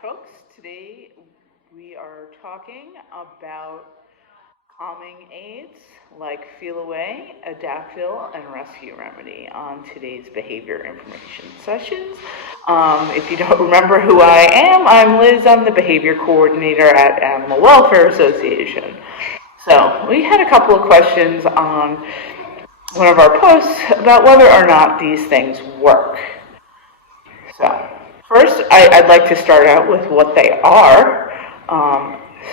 folks. Today we are talking about calming aids like Feel Away, Adaptil, and Rescue Remedy on today's behavior information sessions. If you don't remember who I am, I'm Liz. I'm the behavior coordinator at Animal Welfare Association. So we had a couple of questions on one of our posts about whether or not these things work. So first, I'd like to start out with what they are.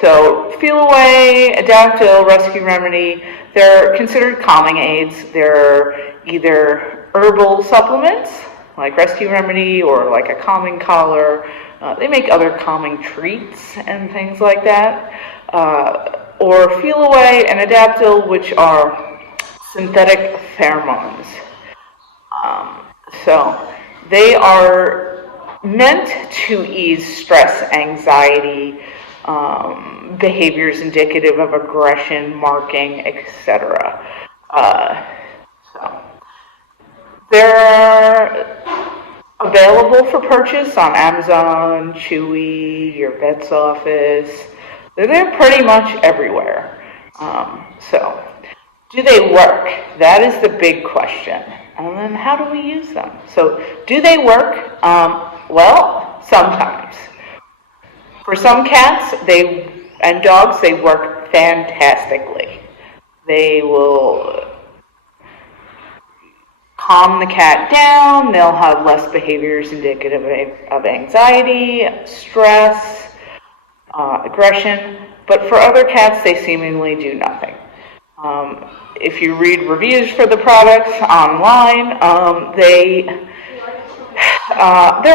So Feel Away, Adaptil, Rescue Remedy, they're considered calming aids. They're either herbal supplements, like Rescue Remedy, or like a calming collar. They make other calming treats and things like that. Or Feel Away and Adaptil, which are synthetic pheromones. So they are meant to ease stress, anxiety, behaviors indicative of aggression, marking, etc. So they're available for purchase on Amazon, Chewy, your vet's office. They're there pretty much everywhere. So do they work? That is the big question. And then how do we use them? So do they work? Well, sometimes. For some cats and dogs, they work fantastically. They will calm the cat down. They'll have less behaviors indicative of anxiety, stress, aggression. But for other cats, they seemingly do nothing. If you read reviews for the products online, they're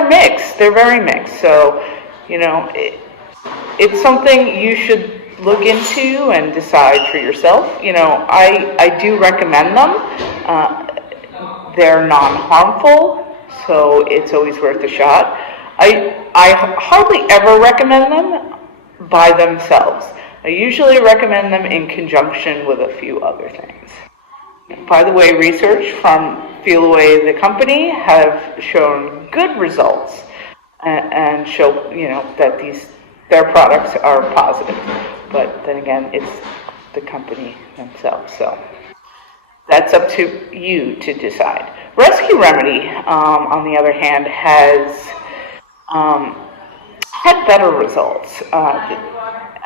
mixed. They're very mixed. So, it's something you should look into and decide for yourself. I do recommend them. They're non-harmful, so it's always worth a shot. I hardly ever recommend them by themselves. I usually recommend them in conjunction with a few other things. By the way, research from Feel Away, the company, have shown good results and show, that their products are positive. But then again, it's the company themselves. So that's up to you to decide. Rescue Remedy, on the other hand, has had better results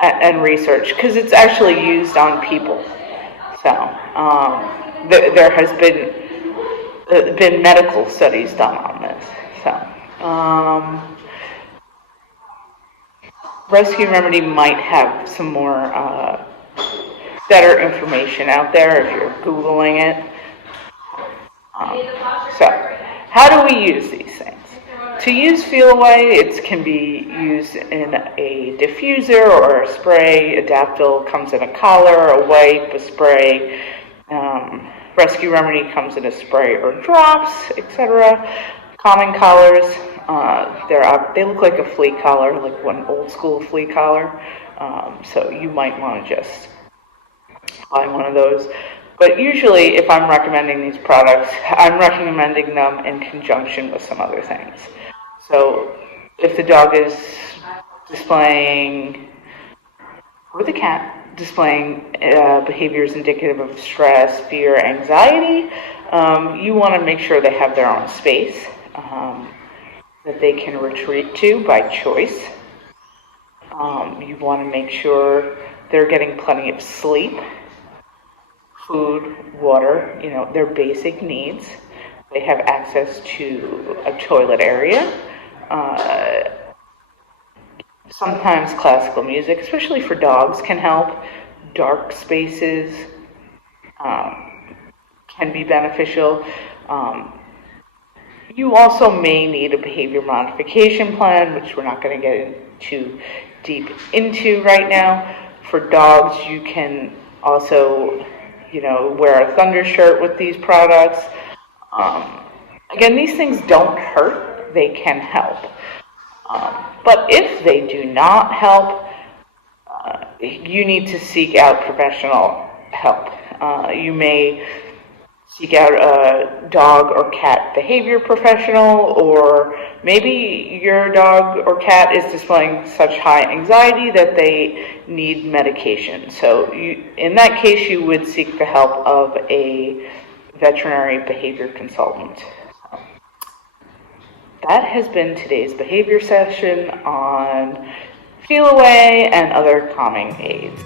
and research because it's actually used on people. So there has been medical studies done on this. So Rescue Remedy might have some more better information out there if you're Googling it. So how do we use these things? To use Feel Away, it can be used in a diffuser or a spray. Adaptil comes in a collar, a wipe, a spray. Rescue Remedy comes in a spray or drops, etc. Calming collars, they look like a flea collar, like one old school flea collar. So you might want to just buy one of those. But usually, if I'm recommending these products, I'm recommending them in conjunction with some other things. So if the dog is displaying, or the cat displaying behaviors indicative of stress, fear, anxiety, you want to make sure they have their own space that they can retreat to by choice. You want to make sure they're getting plenty of sleep, food, water, their basic needs. They have access to a toilet area. Sometimes classical music, especially for dogs, can help. Dark spaces can be beneficial. You also may need a behavior modification plan, which we're not going to get too deep into right now. For dogs, you can also, wear a thunder shirt with these products. Again, these things don't hurt. They can help. But if they do not help, you need to seek out professional help. You may seek out a dog or cat behavior professional, or maybe your dog or cat is displaying such high anxiety that they need medication. So in that case, you would seek the help of a veterinary behavior consultant. That has been today's behavior session on Feel Away and other calming aids.